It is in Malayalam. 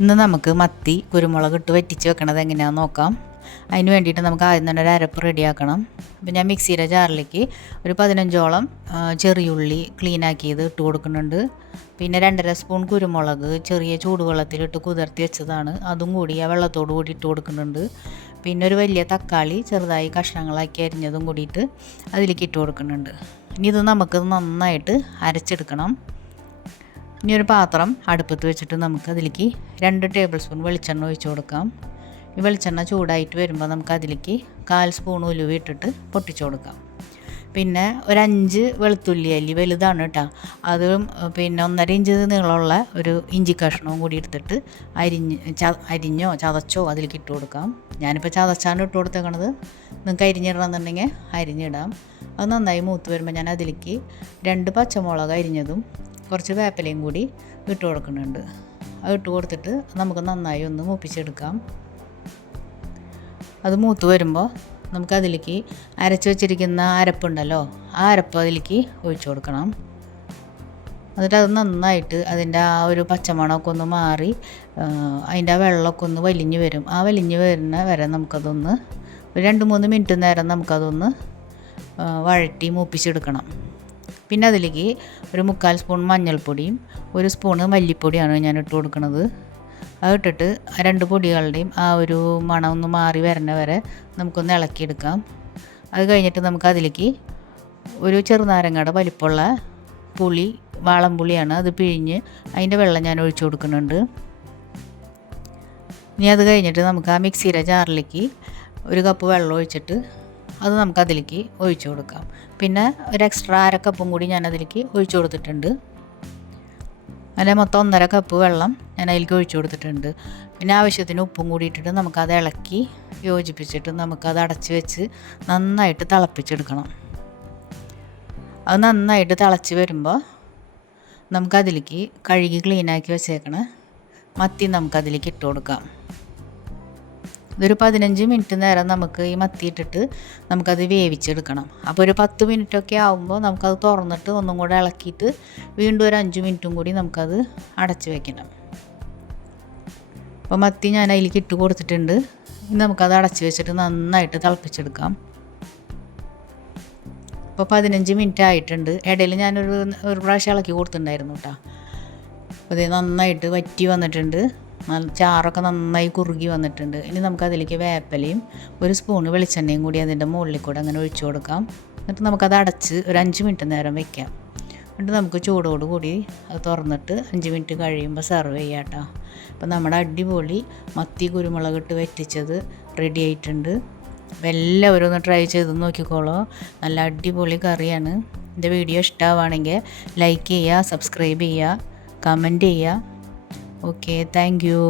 ഇന്ന് നമുക്ക് മത്തി കുരുമുളക് ഇട്ട് വറ്റിച്ച് വെക്കണത് എങ്ങനെയാണെന്ന് നോക്കാം. അതിന് വേണ്ടിയിട്ട് നമുക്ക് ആദ്യം തന്നെ ഒരു അരപ്പ് റെഡിയാക്കണം. അപ്പോൾ ഞാൻ മിക്സിയുടെ ജാറിലേക്ക് ഒരു 15ഓളം ചെറിയുള്ളി ക്ലീനാക്കിയത് ഇട്ട് കൊടുക്കുന്നുണ്ട്. പിന്നെ 2.5 സ്പൂൺ കുരുമുളക് ചെറിയ ചൂടുവെള്ളത്തിലിട്ട് കുതിർത്തി വെച്ചതാണ്, അതും കൂടി ആ വെള്ളത്തോട് കൂടി ഇട്ട് കൊടുക്കുന്നുണ്ട്. പിന്നെ ഒരു വലിയ തക്കാളി ചെറുതായി കഷ്ണങ്ങളാക്കി അരിഞ്ഞതും കൂടിയിട്ട് അതിലേക്ക് ഇട്ട് കൊടുക്കുന്നുണ്ട്. ഇനി ഇത് നമുക്ക് നന്നായിട്ട് അരച്ചെടുക്കണം. ഇനി ഒരു പാത്രം അടുപ്പത്ത് വെച്ചിട്ട് നമുക്ക് അതിലേക്ക് 2 ടേബിൾ സ്പൂൺ വെളിച്ചെണ്ണ ഒഴിച്ച് കൊടുക്കാം. ഈ വെളിച്ചെണ്ണ ചൂടായിട്ട് വരുമ്പോൾ നമുക്ക് അതിലേക്ക് 1/4 സ്പൂൺ ഉലുവ ഇട്ടിട്ട് പൊട്ടിച്ച് കൊടുക്കാം. പിന്നെ ഒരു 5 വെളുത്തുള്ളി അല്ലി വലുതാണ് കേട്ടോ, അതും പിന്നെ 1.5 ഇഞ്ച് നീളമുള്ള ഒരു ഇഞ്ചി കഷ്ണവും കൂടി എടുത്തിട്ട് അരിഞ്ഞോ ചതച്ചോ അതിലേക്ക് ഇട്ട് കൊടുക്കാം. ഞാനിപ്പോൾ ചതച്ചാണ് ഇട്ട് കൊടുത്തേക്കണത്, നിങ്ങൾക്ക് അരിഞ്ഞിടണമെന്നുണ്ടെങ്കിൽ അരിഞ്ഞിടാം. അത് നന്നായി മൂത്ത് വരുമ്പോൾ ഞാൻ അതിലേക്ക് 2 പച്ചമുളക് അരിഞ്ഞതും കുറച്ച് വേപ്പിലയും കൂടി ഇട്ട് കൊടുക്കുന്നുണ്ട്. അത് ഇട്ട് കൊടുത്തിട്ട് നമുക്ക് നന്നായി ഒന്ന് മൂപ്പിച്ചെടുക്കാം. അത് മൂത്ത് വരുമ്പോൾ നമുക്ക് അതിലേക്ക് അരച്ച് വെച്ചിരിക്കുന്ന അരപ്പുണ്ടല്ലോ, ആ അരപ്പ് അതിലേക്ക് ഒഴിച്ചു കൊടുക്കണം. എന്നിട്ട് അത് നന്നായിട്ട് അതിൻ്റെ ആ ഒരു പച്ചമണമൊക്കെ ഒന്ന് മാറി അതിൻ്റെ ആ വെള്ളമൊക്കെ ഒന്ന് വലിഞ്ഞ് വരും. ആ വലിഞ്ഞ് വരുന്ന വരെ നമുക്കതൊന്ന് ഒരു 2-3 മിനിറ്റ് നേരം നമുക്കതൊന്ന് വഴറ്റി മൂപ്പിച്ചെടുക്കണം. പിന്നെ അതിലേക്ക് ഒരു 1/4 സ്പൂൺ മഞ്ഞൾപ്പൊടിയും 1 സ്പൂണ് മല്ലിപ്പൊടിയാണ് ഞാൻ ഇട്ട് കൊടുക്കുന്നത്. അത് ഇട്ടിട്ട് 2 പൊടികളുടെയും ആ ഒരു മണം ഒന്ന് മാറി വരണ വരെ നമുക്കൊന്ന് ഇളക്കിയെടുക്കാം. അത് കഴിഞ്ഞിട്ട് നമുക്ക് അതിലേക്ക് ഒരു ചെറുനാരങ്ങയുടെ വലിപ്പമുള്ള പുളി, വാളംപുളിയാണ്, അത് പിഴിഞ്ഞ് അതിൻ്റെ വെള്ളം ഞാൻ ഒഴിച്ചു കൊടുക്കുന്നുണ്ട്. ഇനി അത് കഴിഞ്ഞിട്ട് നമുക്ക് ആ മിക്സിയുടെ ജാറിലേക്ക് 1 കപ്പ് വെള്ളം ഒഴിച്ചിട്ട് അത് നമുക്ക് അതിലേക്ക് ഒഴിച്ചു കൊടുക്കാം. പിന്നെ ഒരു എക്സ്ട്രാ 1/2 കപ്പും കൂടി ഞാൻ അതിലേക്ക് ഒഴിച്ചു കൊടുത്തിട്ടുണ്ട്. അങ്ങനെ മൊത്തം 1.5 കപ്പ് വെള്ളം ഞാൻ അതിലേക്ക് ഒഴിച്ചു കൊടുത്തിട്ടുണ്ട്. പിന്നെ ആവശ്യത്തിന് ഉപ്പും കൂടി ഇട്ടിട്ട് നമുക്കത് ഇളക്കി യോജിപ്പിച്ചിട്ട് നമുക്കത് അടച്ച് വെച്ച് നന്നായിട്ട് തിളപ്പിച്ചെടുക്കണം. അത് നന്നായിട്ട് തിളച്ച് വരുമ്പോൾ നമുക്കതിലേക്ക് കഴുകി ക്ലീനാക്കി വെച്ചേക്കണ മത്തി നമുക്കതിലേക്ക് ഇട്ട് കൊടുക്കാം. ഇതൊരു 15 മിനിറ്റ് നേരം നമുക്ക് ഈ മത്തി ഇട്ടിട്ട് നമുക്കത് വേവിച്ചെടുക്കണം. അപ്പോൾ ഒരു 10 മിനിറ്റൊക്കെ ആകുമ്പോൾ നമുക്കത് തുറന്നിട്ട് ഒന്നും കൂടെ ഇളക്കിയിട്ട് വീണ്ടും ഒരു 5 മിനിറ്റും കൂടി നമുക്കത് അടച്ച് വയ്ക്കണം. അപ്പോൾ മത്തി ഞാൻ അതിലേക്ക് ഇട്ട് കൊടുത്തിട്ടുണ്ട്. ഇനി നമുക്കത് അടച്ച് വെച്ചിട്ട് നന്നായിട്ട് തിളപ്പിച്ചെടുക്കാം. ഇപ്പോൾ 15 മിനിറ്റ് ആയിട്ടുണ്ട്. ഇടയിൽ ഞാനൊരു പ്രാവശ്യം ഇളക്കി കൊടുത്തിട്ടുണ്ടായിരുന്നു കേട്ടോ. അപ്പോൾ ഇത് നന്നായിട്ട് വറ്റി വന്നിട്ടുണ്ട്, ചാറൊക്കെ നന്നായി കുറുകി വന്നിട്ടുണ്ട്. ഇനി നമുക്കതിലേക്ക് വേപ്പിലയും 1 സ്പൂണ് വെളിച്ചെണ്ണയും കൂടി അതിൻ്റെ മുകളിൽ കൂടെ അങ്ങനെ ഒഴിച്ചു കൊടുക്കാം. എന്നിട്ട് നമുക്കത് അടച്ച് ഒരു 5 മിനിറ്റ് നേരം വെക്കാം. എന്നിട്ട് നമുക്ക് ചൂടോട് കൂടി അത് തുറന്നിട്ട് 5 മിനിറ്റ് കഴിയുമ്പോൾ സെർവ് ചെയ്യാം കേട്ടോ. അപ്പോൾ നമ്മുടെ അടിപൊളി മത്തി കുരുമുളക് ഇട്ട് വറ്റിച്ചത് റെഡി ആയിട്ടുണ്ട്. അപ്പോൾ എല്ലാവരും ഒന്ന് ട്രൈ ചെയ്ത് നോക്കിക്കോളൂ, നല്ല അടിപൊളി കറിയാണ്. എൻ്റെ വീഡിയോ ഇഷ്ടമാവുകയാണെങ്കിൽ ലൈക്ക് ചെയ്യുക, സബ്സ്ക്രൈബ് ചെയ്യുക, കമൻറ്റ് ചെയ്യുക. Okay, thank you.